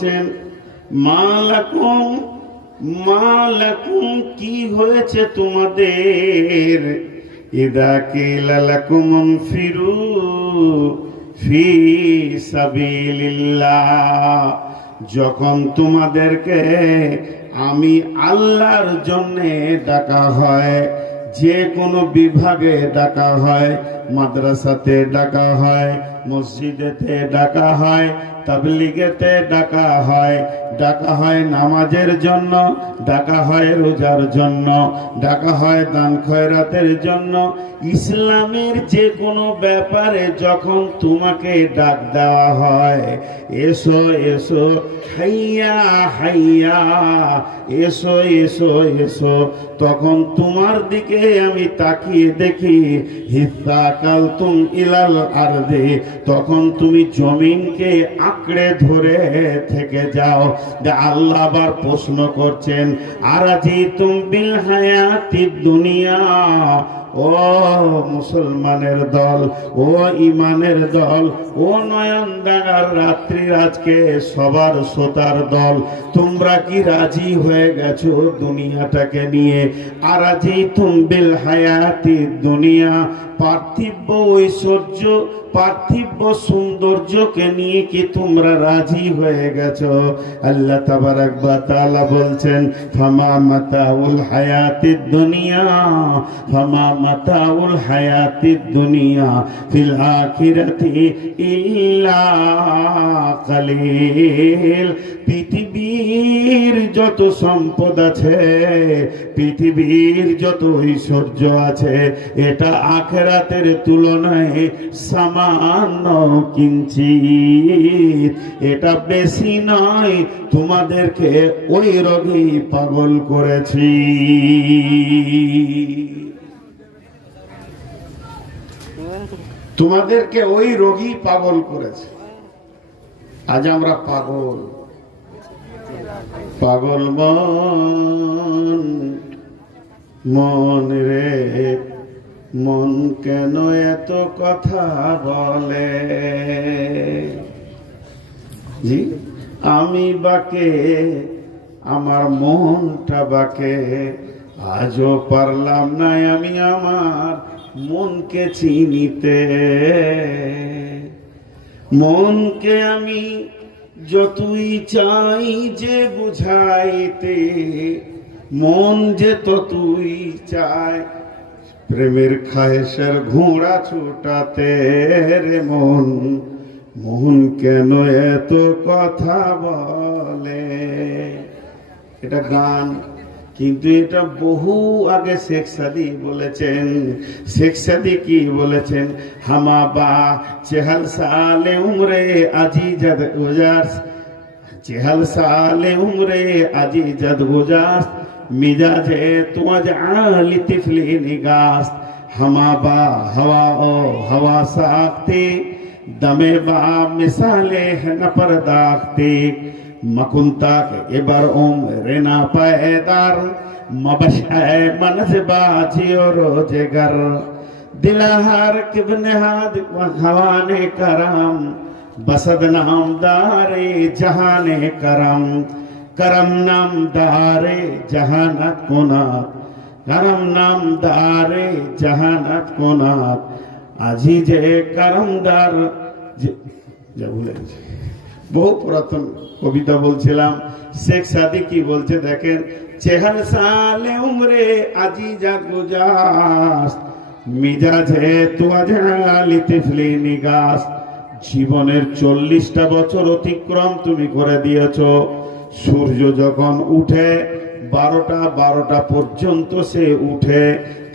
বলছেন, মালাকুম মালাকুম, কি হয়েছে তোমাদের? ইদা কিলালাকুম ফিরু ফি সাবিলিল্লাহ। যখন তোমাদেরকে আমি আল্লাহর জন্যে ডাকা হয়, যে কোনো বিভাগে ডাকা হয়, মাদ্রাসাতে ডাকা হয় মসজিদেতে ডাকা হয়, তাবলিগেতে ডাকা হয়। ডাকা হয় নামাজের জন্য, ডাকা হয় রোজার জন্য, ডাকা হয় দান খয়রাতের জন্য। ইসলামের যে কোনো ব্যাপারে যখন তোমাকে ডাক দেওয়া হয়, এসো এসো, হাইয়া হাইয়া, এসো এসো এসো, তখন তোমার দিকে আমি তাকিয়ে দেখি হিসা কাল তুম ইলাল আর আরদে। তখন তুমি জমিনকে আঁকড়ে ধরে থেকে যাও। আল্লাহ আবার প্রশ্ন করছেন, আরাজি তুম বিল হায়াতি দুনিয়া? ও মুসলমানের দল, ও ইমানের দল, ও নয়ন দাঁড়ার রাত্রি আজকে সবার শ্রোতার দল, তোমরা কি রাজি হয়ে গেছো দুনিয়াটাকে নিয়ে? আরাজি তুম বিল হায়াতি দুনিয়া? পার্থিব ঐশ্বর্য, পার্থিব সৌন্দর্যকে নিয়ে কি তোমরা রাজি হয়ে গেছো? আল্লাহ তাবারাক তাআলা বলছেন, ফামা মাতাউল হায়াতিদ দুনিয়া, ফামা মাতাউল হায়াতিদ দুনিয়া, ফিল আখিরাতি ইল্লা কালিল। পৃথিবীর যত সম্পদ আছে, পৃথিবীর যত ঐশ্বর্য আছে, এটা আখেরাতের তুলনায় সামান্য কিঞ্চিত। এটা বেশি নয়, তোমাদেরকে ওই রোগেই পাগল করেছি। তোমাদেরকে ওই রোগী পাগল করেছে। আজ আমরা পাগল। পাগল মন মন রে, মন কেন এত কথা বলে? জি? আমি বাকে, আমার মনটা বাকে, আজও পারলাম না আমি আমার মনকে চিনিতে। মনকে আমি যতই চাই যে বুঝাইতে মন যে ততই চায় প্রেমের খায়েশের ঘোড়া ছোটাতে রে মন মন কেন এত কথা বলে এটা গান কিন্তু এটা বহু আগে শেখ সাদি বলেছেন। শেখ সাদি কি বলেছেন? হামা বা চেহাল সালে উমরে আজি জদ গুজাস চেহাল সালে উমরে আজি জদ গুজাস মিজাজে তুজ আলি তিফলি নিগাস। হামা বা হওয়া ও হওয়া সাখতে। দমে বা মিসালে ন পরদাখতে। মকুন্তাক এবার ওম রেনা পায়দার মবশায় মনজ বাজি ও রোজগার দিলহার কিবনে হাদ হওয়ানে করম, বসদ নাম দারে জাহানে করম। করম নাম দারে জাহানাত কোনাত, করম নাম দারে জাহানাত কোনাত। আজি যে করমদার, যে- গেছি। বহু পুরাতন কবিতা বলছিলাম। শেখ সাদি কি বলছে, দেখেন, চেহার সালে উমরে, আজি যা গুজাস মিজাজে তু আজালি তিফলি নিগাস জীবনের চল্লিশটা বছর অতিক্রম তুমি করে দিয়েছ। সূর্য যখন উঠে, বারোটা বারোটা পর্যন্ত সে উঠে।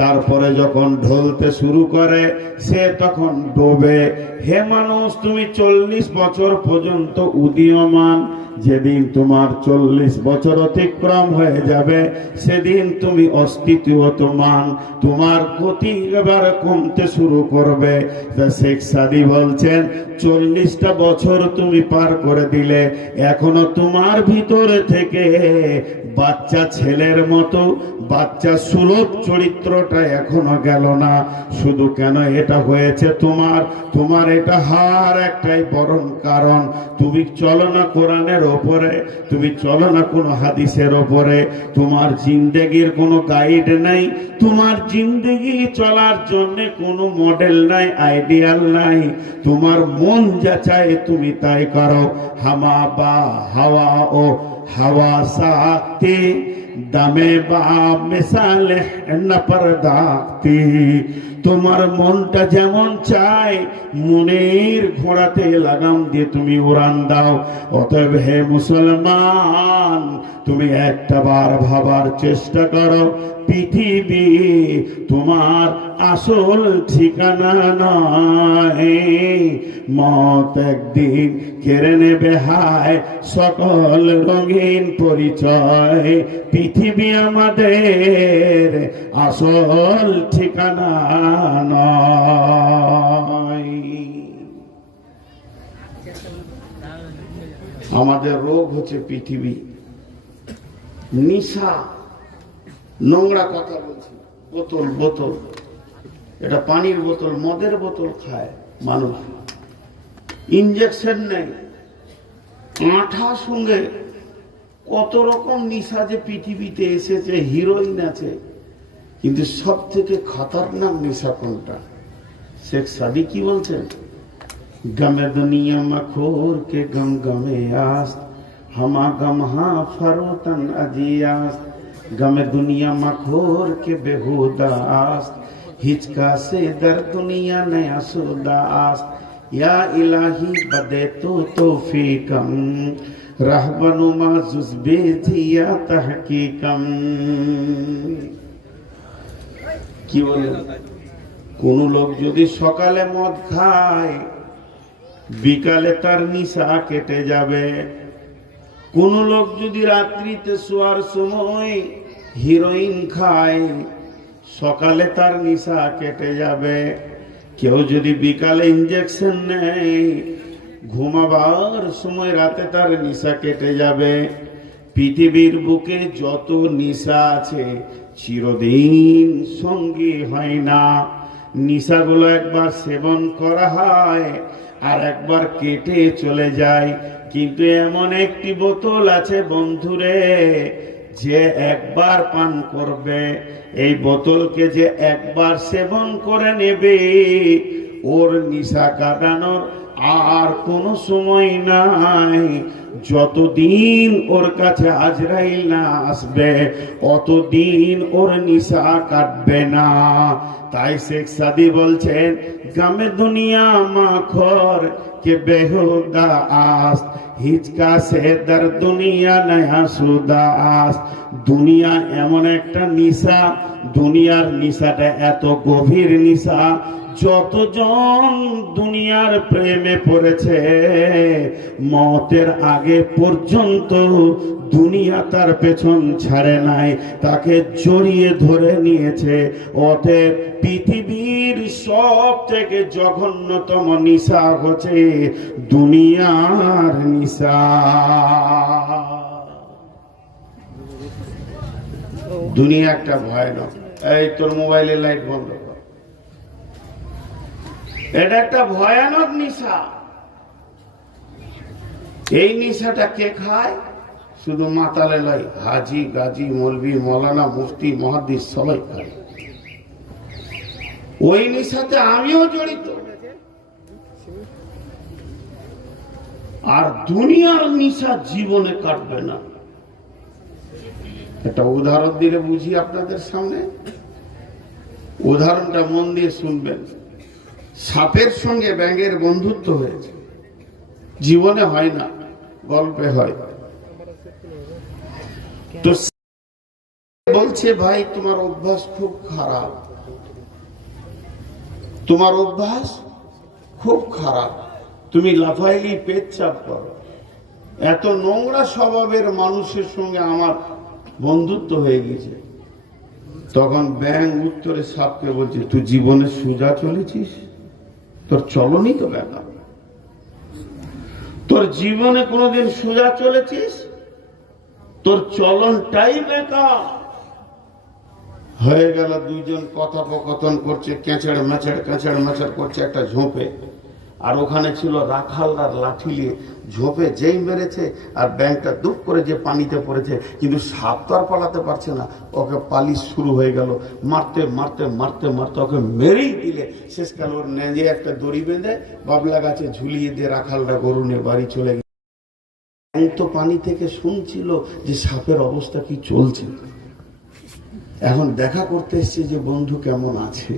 তারপরে যখন ঢলতে শুরু করে, সে তখন ডোবে। হে মানুষ, তুমি চল্লিশ বছর পর্যন্ত উদীয়মান। যেদিন তোমার চল্লিশ বছর অতিক্রম হয়ে যাবে, সেদিন তুমি অস্তিত্বমান তোমার গতি এবার কমতে শুরু করবে। শেখ সাদি বলছেন, চল্লিশটা বছর তুমি পার করে দিলে, এখনও তোমার ভিতরে থেকে বাচ্চা ছেলের মতো, বাচ্চা সুলভ চরিত্রটা এখনও গেল না। শুধু কেন এটা হয়েছে তোমার? তোমার এটা হার একটাই বরং কারণ। তুমি চলো না কোরআনের ওপরে, তুমি চলো না কোনো হাদিসের ওপরে। তোমার জিন্দেগির কোনো গাইড নাই, তোমার জিন্দেগি চলার জন্য কোনো মডেল নাই আইডিয়াল নাই। তোমার মন যা চায় তুমি তাই করো। হামা বা হাওয়া ও হাওয়া সাথে দামে বা মেসালে না পরদাক্তি তোমার মনটা যেমন চায়, মনের ঘোড়াতে লাগাম দিয়ে তুমি উড়ান দাও। অতএব হে মুসলমান, তুমি একটা বার ভাবার চেষ্টা করো। পৃথিবী তোমার আসল ঠিকানা নয়। মত একদিন কেড়ে নেবে হায়, সকল রঙিন পরিচয়। পৃথিবী আমাদের আসল ঠিকানা নয়। আমাদের রোগ হচ্ছে পৃথিবী। নিশা, নোংরা কথা বলছি। বোতল বোতল। এটা পানির বোতল, মদের বোতল খায় মানুষ। ইঞ্জেকশন নেই আঠা সঙ্গে কত রকম নিশা যে পৃথিবীতে এসেছে হিরোইন আছে। কিন্তু সব থেকে খতরনাক নিশা কোনটা? শেখ সাদি কি বলছেন? গমে দুনিয়া মখোর কে গম গমে আস্ত, হামা গম হা ফরোতন আজিয়াস গমে দুনিয়া মখোর কে বেহুদা আস্ত, হিচকা সে দর দুনিয়া নয়া আসুদা আস্ত, ইয়া ইলাহি বদে তু তৌফিকম রাহবানুমা জুজবে জিয়া তাহাকে কি বলে? কোন লোক যদি সকালে মদ খায়, বিকালে তার নিশা কেটে যাবে। কোন লোক যদি রাত্রিতে শোয়ার সময় হিরোইন খায়, সকালে তার নিশা কেটে যাবে। কেউ যদি বিকালে ইঞ্জেকশন নেয় ঘুমাবার সময় রাতে তার নিশা কেটে যাবে। পৃথিবীর বুকে যত নিশা আছে, চিরদিন সঙ্গী হয় না। নিশাগুলো একবার সেবন করা হয় আর একবার কেটে চলে যায়। কিন্তু এমন একটি বোতল আছে বন্ধুরে, যে একবার পান করবে। এই বোতলকে যে একবার সেবন করে নেবে, ওর নিশা কাটানোর আর কোনো সময় নাই। যতদিন ওর কাছে আজরাইল না আসবে, অতদিন ওর নিশা কাটবে না। তাই শেখ সাদি বলছেন গ্রামে দুনিয়া মাখর, কে বেহুদা আস হিচকা সে দর দুনিয়া নয়া সুদা আস দুনিয়া এমন একটা নিশা, দুনিয়ার নিশাটা এত গভীর নিশা যতজন দুনিয়ার প্রেমে পড়েছে, মতের আগে পর্যন্ত দুনিয়া তার পেছন ছাড়ে নাই, তাকে জড়িয়ে ধরে নিয়েছে। অতএব পৃথিবীর সব থেকে জঘন্যতম নিশা হচ্ছে দুনিয়ার নিশা। দুনিয়া একটা ভয়ানক। এই, তোর মোবাইলের লাইট বন্ধ। এটা একটা ভয়ানক নিশা। এই নিশাটা কে খায়? শুধু মাতালে লয় হাজি, গাজী মলবি মৌলানা মুফতি, মহাদিস সবাই খায়। ওই নিশাতে আমিও জড়িত। আর দুনিয়ার নিশা জীবনে কাটবে না। একটা উদাহরণ দিলে বুঝি আপনাদের সামনে? উদাহরণটা মন দিয়ে শুনবেন। সাপের সঙ্গে ব্যাঙের বন্ধুত্ব হয়েছে। জীবনে হয় না, গল্পে হয়। তো বলছে, ভাই, তোমার অভ্যাস খুব খারাপ। তোমার অভ্যাস খুব খারাপ। তুমি লাফাইলি পেচ্ছাপ করো। এত নোংরা স্বভাবের মানুষের সঙ্গে আমার বন্ধুত্ব হয়ে গেছে। তখন ব্যাং উত্তরে সাপকে বলছে, তুই জীবনে সোজা চলেছিস? তোর চলনই তো ব্যাপার। তোর জীবনে কোনোদিন সোজা চলেছিস? তোর চলনটাই বেকার। হয়ে গেল দুইজন কথোপকথন করছে কেঁচড় মেচড় কেঁচড় মেচড় করছে একটা ঝোপে। আর ওখানে ছিল রাখালদার লাঠি নিয়ে ঝোপে যেই মেরেছে আর ব্যাংকটা দুপ করে যে পানিতে পড়েছে, কিন্তু সাপ তো আর পালাতে পারছে না। ওকে পালিশ শুরু হয়ে গেল। মারতে মারতে মারতে মারতে ওকে মেরেই দিলে। শেষকাল ওর নেজে একটা দড়ি বেঁধে বাবলা গাছে ঝুলিয়ে দিয়ে রাখালরা গরু নিয়ে বাড়ি চলে গেল। তো পানি থেকে শুনছিল যে সাপের অবস্থা কি চলছে। এখন দেখা করতে এসছে যে বন্ধু কেমন আছে।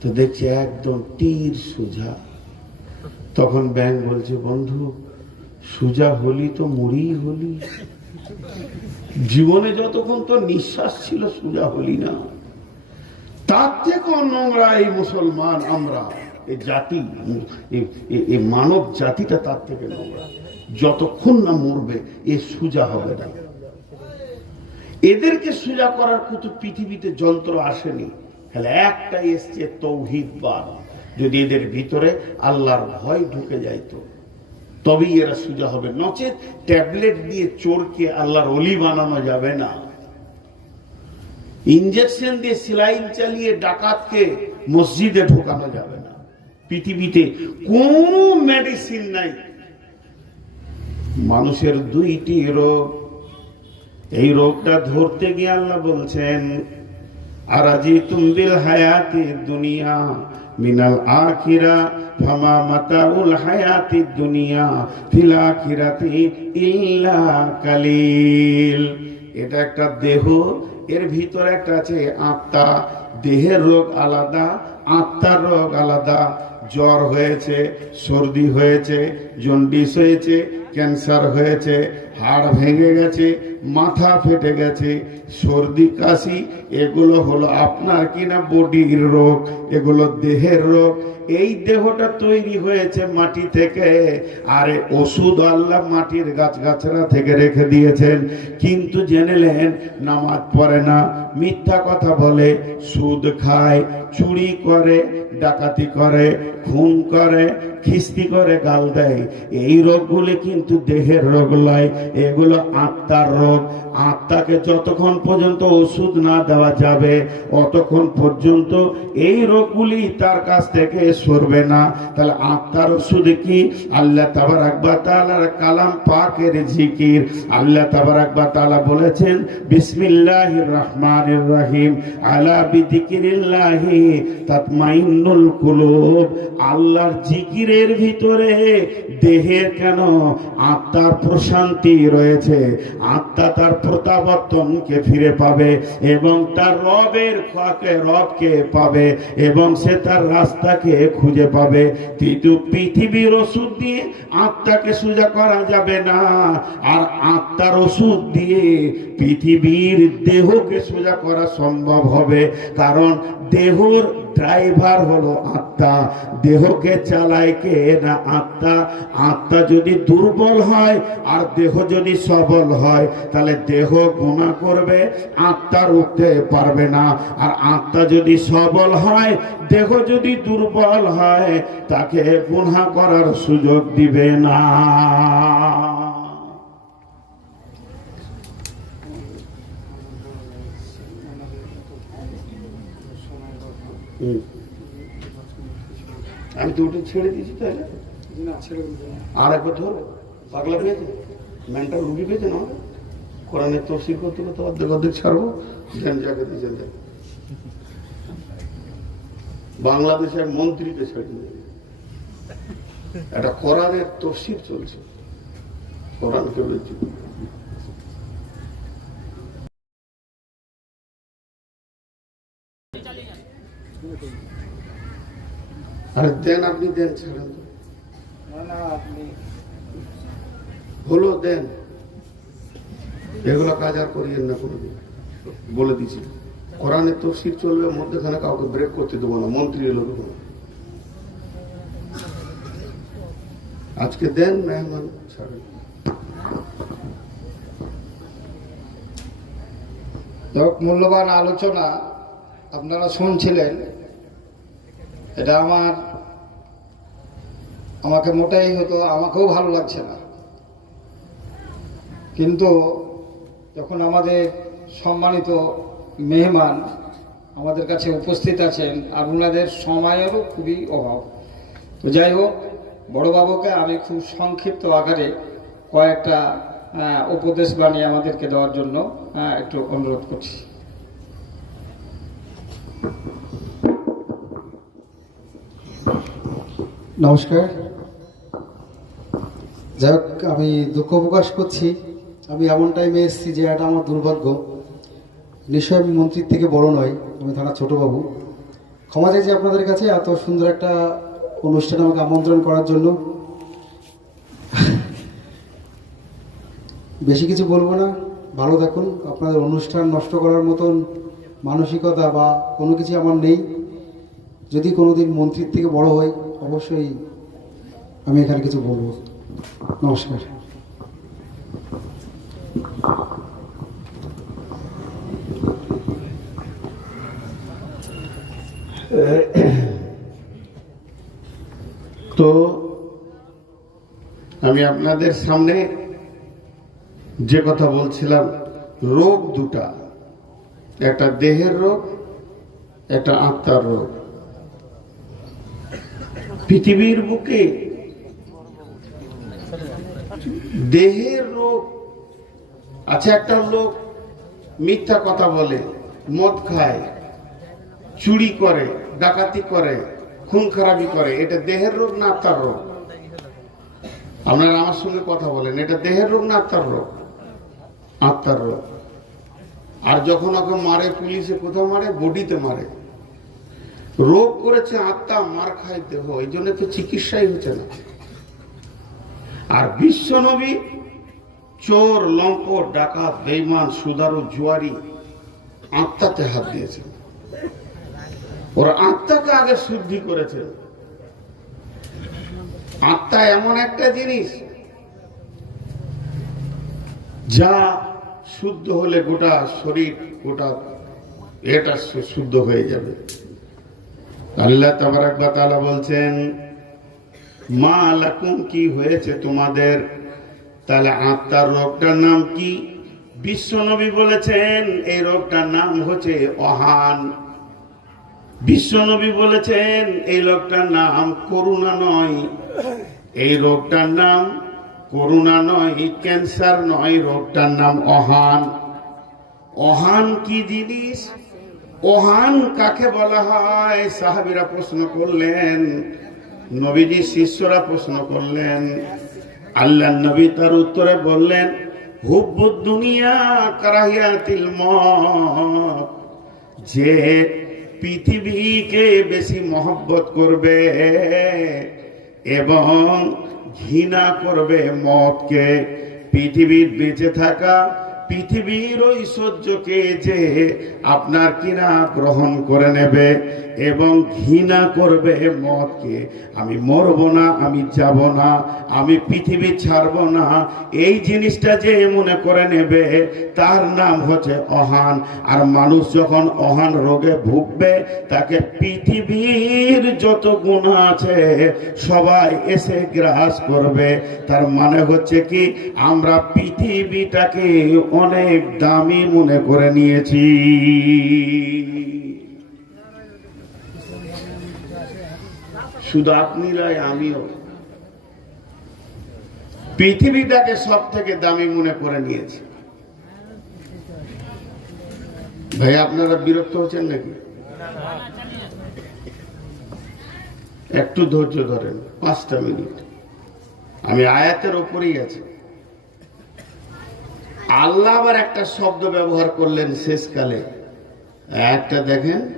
তো দেখছি একদম তীর সোজা। তখন ব্যাং বলছে, বন্ধু, সুজা হলি তো মুড়ি হলি। জীবনে যতক্ষণ তো নিঃশ্বাস ছিল সুজা হলি না। তার থেকে নোংরা এই মুসলমান আমরা। এই জাতি মানব জাতিটা তার থেকে নোংরা। যতক্ষণ না মরবে, এ সুজা হবে না। এদেরকে সুজা করার কিন্তু পৃথিবীতে যন্ত্র আসেনি। তাহলে একটাই এসছে তৌহিদবাদ। যদি এদের ভিতরে আল্লাহর ভয় ঢুকে যাইতো, তবেই এরা সুজা হবে। নচেত ট্যাবলেট দিয়ে চোরকে আল্লাহর অলি বানানো যাবে না। ইঞ্জেকশন দিয়ে সেলাইন চালিয়ে ডাকাতকে মসজিদে ঢোকানো যাবে না। পৃথিবীতে কোন মেডিসিন নাই। মানুষের দুইটি রোগ। এই রোগটা ধরতে গিয়ে আল্লাহ বলছেন আর আজি তুমবিল হায়াতি দুনিয়া মিনাল আখিরা ফামা মাতাউল হায়াতি দুনিয়া ফিল আখিরাতি ইল্লা কালিল এটা একটা দেহ, এর ভিতরে একটা আছে আত্মা। দেহের রোগ আলাদা, আত্মার রোগ আলাদা। জ্বর হয়েছে, সর্দি হয়েছে, জন্ডিস হয়েছে, ক্যান্সার হয়েছে হাড় ভেঙে গেছে, মাথা ফেটে গেছে, সর্দি, কাশি, এগুলো হলো আপনার কিনা বডির রোগ, এগুলো দেহের রোগ। এই দেহটা তৈরি হয়েছে মাটি থেকে, আরে ওষুধ আল্লাহ মাটির গাছ গাছরা থেকে রেখে দিয়েছেন। কিন্তু জেনেলেন নামাজ পড়ে না, মিথ্যা কথা বলে, সুদ খায়, চুরি করে, ডাকাতি করে, খুন করে খিস্তি করে গাল দেয়। এই রোগগুলি কিন্তু দেহের রোগ লয় এগুলো আত্মার রোগ। আত্মাকে যতক্ষণ পর্যন্ত ওষুধ না দেওয়া যাবে, অতক্ষণ পর্যন্ত এই রোগগুলি তার কাছ থেকে সরবে না। তাহলে আত্মার ওষুধ কি? আল্লাহ তাবার আকবা তালার কালাম পাকের জিকির। আল্লাহ তাবার আকবা তালা বলেছেন বিসমিল্লাহ রহমান রাহিম, আলা বিদিকিরিল্লাহি তাতমাইন্নুল কুলুব। আল্লাহর জিকিরের ভিতরে, দেহের কেন আত্মার প্রশান্তি রয়েছে? আত্মা তার প্রত্যাবর্তনকে ফিরে পাবে এবং তার রবের রবকে পাবে এবং সে তার রাস্তাকে খুঁজে পাবে। কিন্তু পৃথিবীর ওষুধ দিয়ে আত্মাকে সোজা করা যাবে না। আর আত্মার ওষুধ দিয়ে পৃথিবীর দেহকে সোজা করা সম্ভব হবে। কারণ দেহর ড্রাইভার হলো আত্মা। দেহকে চালায় কে না আত্মা? আত্মা যদি দুর্বল হয় আর দেহ যদি সবল হয়, তাহলে দেহ গুণা করবে, আত্মা উঠতে পারবে না। আর আত্মা যদি সবল হয়, দেহ যদি দুর্বল হয়, তাকে গুণা করার সুযোগ দিবে না হুম। আমি ওটা ছেড়ে দিয়েছি তাহলে? আর একবার ধর পাগলা পেয়েছে মেন্টাল রুগী পেয়েছে না কোরআনের তফসিল করতে করতে অর্ধেক অর্ধেক ছাড়বো দেন যাকে দিয়েছেন বাংলাদেশের মন্ত্রীকে ছেড়ে দিয়ে একটা কোরআনের তফসিল চলছে। কোরআনকে বলছি। আরে দেন আপনি দেন ছেড়েন। হলো দেন। এগুলো কাজ আর করিয়েন না কোনোদিন। বলে দিছি। কোরআনের তফসির চলবে মধ্যখানে কাউকে ব্রেক করতে দেবো না মন্ত্রী এলো দেবো না। আজকে দেন মেহমান ছাড়েন। মূল্যবান আলোচনা আপনারা শুনছিলেন। এটা আমার, আমাকে মোটাই হতো আমাকেও ভালো লাগছে না। কিন্তু যখন আমাদের সম্মানিত মেহমান আমাদের কাছে উপস্থিত আছেন, আর ওনাদের সময়েরও খুবই অভাব। তো যাই হোক, বড়বাবুকে আমি খুব সংক্ষিপ্ত আকারে কয়েকটা উপদেশ বাণী আমাদেরকে দেওয়ার জন্য একটু অনুরোধ করছি। নমস্কার। যাই হোক, আমি দুঃখ প্রকাশ করছি। আমি এমন টাইমে এসেছি যে এটা আমার দুর্ভাগ্য। নিশ্চয় আমি মন্ত্রীর থেকে বড় নয় আমি থানা ছোটবাবু। ক্ষমা চাইছি আপনাদের কাছে এত সুন্দর একটা অনুষ্ঠানে আমাকে আমন্ত্রণ করার জন্য। বেশি কিছু বলব না। ভালো থাকুন। আপনাদের অনুষ্ঠান নষ্ট করার মতন মানসিকতা বা কোনো কিছু আমার নেই। যদি কোনোদিন মন্ত্রীর থেকে বড় হই অবশ্যই আমি এখানে কিছু বলব। নমস্কার। তো আমি আপনাদের সামনে যে কথা বলছিলাম, রোগ দুটা। একটা দেহের রোগ, একটা আত্মার রোগ। পৃথিবীর বুকে দেহের রোগ। আছে একটা লোক মিথ্যা কথা বলে, মদ খায়, চুরি করে, ডাকাতি করে, খুন খারাপি করে, এটা দেহের রোগ না আত্মার রোগ? আপনারা আমার সঙ্গে কথা বলেন, এটা দেহের রোগ না আত্মার রোগ? আত্মার রোগ। আর যখন ওকে মারে, পুলিশে কোথাও মারে, বডিতে মারে রোগ করেছে, আত্মা মার খায় দেহ, এই জন্য তো চিকিৎসাই হচ্ছে না। আর বিশ্ব নবী চোর, লম্পট, ডাকাত বেইমান সুদারু, জুয়ারি আত্মাতে হাত দিয়েছে। ওরা আত্মাকে আগে শুদ্ধি করেছে। আত্মা এমন একটা জিনিস যা শুদ্ধ হলে গোটা শরীর, গোটা এটা শুদ্ধ হয়ে যাবে। আল্লাহ তাবারাক বলছেন, মা লাকুম, কি হয়েছে তোমাদের? তাহলে আত্মার রোগটার নাম কি? বিশ্বনবী বলেছেন, এই রোগটার নাম হচ্ছে অহান। বিশ্বনবী বলেছেন, এই লোকটার নাম করুণা নয়। এই রোগটার নাম করুণা নয়, ক্যান্সার নয়, রোগটার নাম অহান। অহান কি জিনিস? অহান কাকে বলা হয়? সাহাবিরা প্রশ্ন করলেন, নবীজি শিষ্যরা প্রশ্ন করলেন, আল্লাহ নবী তার উত্তরে বললেন হুব্বুদ দুনিয়া কারাহিয়াতিল যে পৃথিবীকে বেশি মহব্বত করবে এবং ঘৃণা করবে মতকে, পৃথিবীর বেঁচে থাকা পৃথিবীর ঐশ্বর্যকে যে আপনার কিনা গ্রহণ করে নেবে এবং ঘৃণা করবে মতকে আমি মরবো না, আমি যাব না, আমি পৃথিবী ছাড়বো না, এই জিনিসটা যে মনে করে নেবে, তার নাম হচ্ছে অহান। আর মানুষ যখন অহান রোগে ভুগবে, তাকে পৃথিবীর যত গুণ আছে, সবাই এসে গ্রাস করবে। তার মানে হচ্ছে কি, আমরা পৃথিবীটাকে অনেক দামি মনে করে নিয়েছি। শুধু আপনি নয়, আমিও। পৃথিবীটাকে সব থেকে দামি মনে করে নিয়েছি। ভাই, আপনারা বিরক্ত হচ্ছেন নাকি? একটু ধৈর্য ধরেন, পাঁচটা মিনিট। আমি আয়াতের ওপরেই আছি। আল্লাহ আবার একটা শব্দ ব্যবহার করলেন শেষকালে। একটা দেখেন।